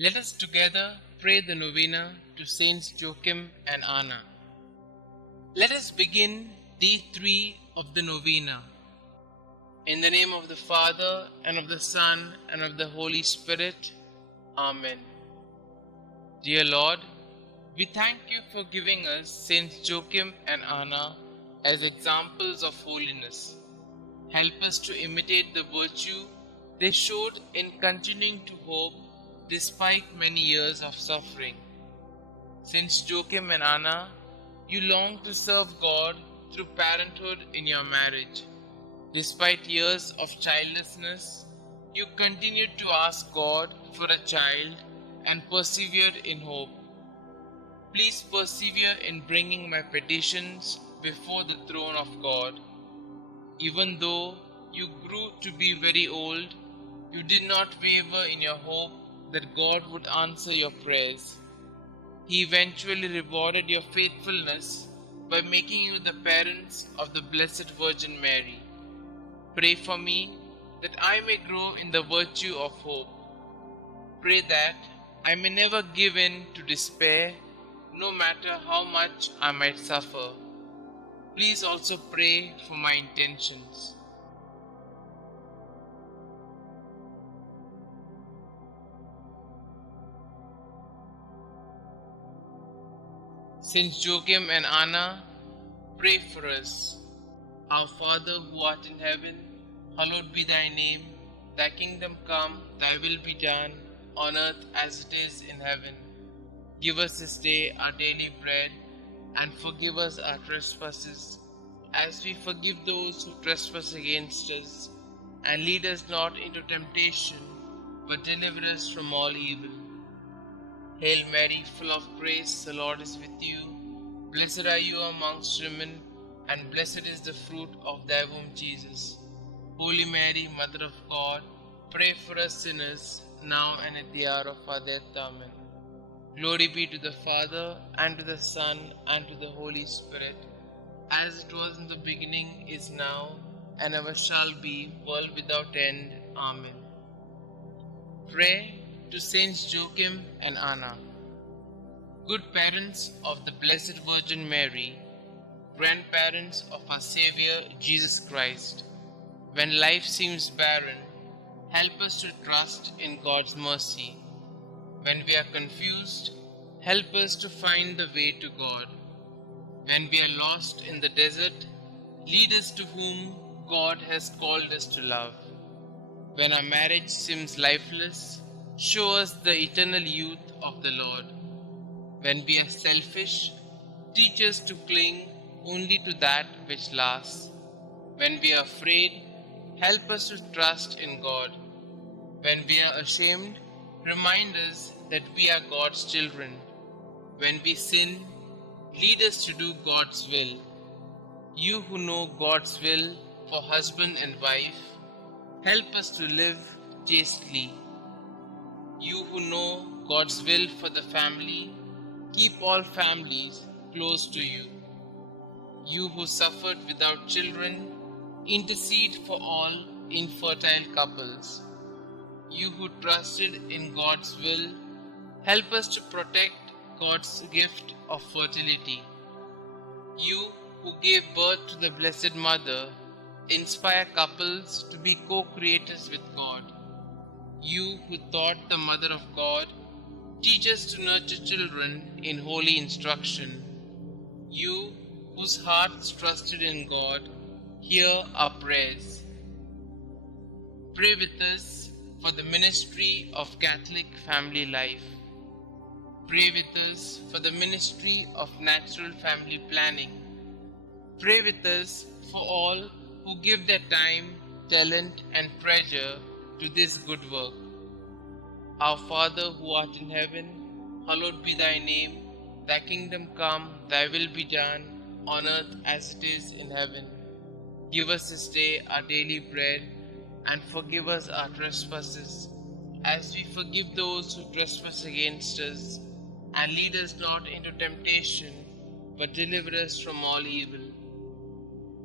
Let us together pray the Novena to Saints Joachim and Anna. Let us begin day 3 of the Novena. In the name of the Father, and of the Son, and of the Holy Spirit. Amen. Dear Lord, we thank you for giving us Saints Joachim and Anna as examples of holiness. Help us to imitate the virtue they showed in continuing to hope despite many years of suffering. Saints Joachim and Anna, you long to serve God through parenthood in your marriage. Despite years of childlessness, you continued to ask God for a child and persevered in hope. Please persevere in bringing my petitions before the throne of God. Even though you grew to be very old, you did not waver in your hope that God would answer your prayers. He eventually rewarded your faithfulness by making you the parents of the Blessed Virgin Mary. Pray for me that I may grow in the virtue of hope. Pray that I may never give in to despair, no matter how much I might suffer. Please also pray for my intentions. Saints Joachim and Anna, pray for us. Our Father who art in heaven, hallowed be thy name. Thy kingdom come, thy will be done, on earth as it is in heaven. Give us this day our daily bread, and forgive us our trespasses, as we forgive those who trespass against us. And lead us not into temptation, but deliver us from all evil. Hail Mary, full of grace, the Lord is with you. Blessed are you amongst women, and blessed is the fruit of thy womb, Jesus. Holy Mary, Mother of God, pray for us sinners, now and at the hour of our death. Amen. Glory be to the Father, and to the Son, and to the Holy Spirit, as it was in the beginning, is now, and ever shall be, world without end. Amen. Pray to Saints Joachim and Anna. Good parents of the Blessed Virgin Mary, grandparents of our Xavier, Jesus Christ, when life seems barren, help us to trust in God's mercy. When we are confused, help us to find the way to God. When we are lost in the desert, lead us to whom God has called us to love. When our marriage seems lifeless, show us the eternal youth of the Lord. When we are selfish, teach us to cling only to that which lasts. When we are afraid, help us to trust in God. When we are ashamed, remind us that we are God's children. When we sin, lead us to do God's will. You who know God's will for husband and wife, help us to live chastely. You who know God's will for the family, keep all families close to you. You who suffered without children, intercede for all infertile couples. You who trusted in God's will, help us to protect God's gift of fertility. You who gave birth to the Blessed Mother, inspire couples to be co-creators with God. You who taught the Mother of God, teach us to nurture children in holy instruction. You whose hearts trusted in God, hear our prayers. Pray with us for the ministry of Catholic family life. Pray with us for the ministry of natural family planning. Pray with us for all who give their time, talent, and treasure to this good work. Our Father who art in heaven, hallowed be thy name. Thy kingdom come, thy will be done, on earth as it is in heaven. Give us this day our daily bread, and forgive us our trespasses, as we forgive those who trespass against us. And lead us not into temptation, but deliver us from all evil.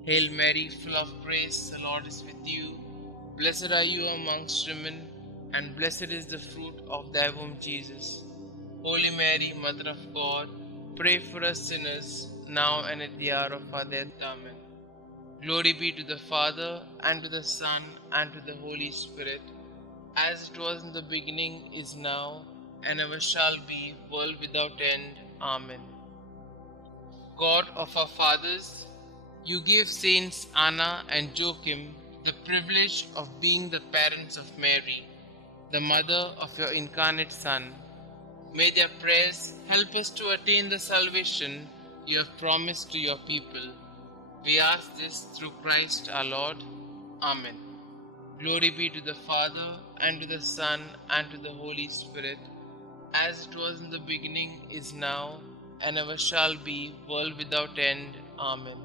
Hail Mary, full of grace, the Lord is with you. Blessed are you amongst women, and blessed is the fruit of thy womb, Jesus. Holy Mary, Mother of God, pray for us sinners, now and at the hour of our death. Amen. Glory be to the Father, and to the Son, and to the Holy Spirit, as it was in the beginning, is now, and ever shall be, world without end. Amen. God of our fathers, you gave Saints Anna and Joachim the privilege of being the parents of Mary, the mother of your incarnate Son. May their prayers help us to attain the salvation you have promised to your people. We ask this through Christ our Lord. Amen. Glory be to the Father, and to the Son, and to the Holy Spirit, as it was in the beginning, is now, and ever shall be, world without end. Amen.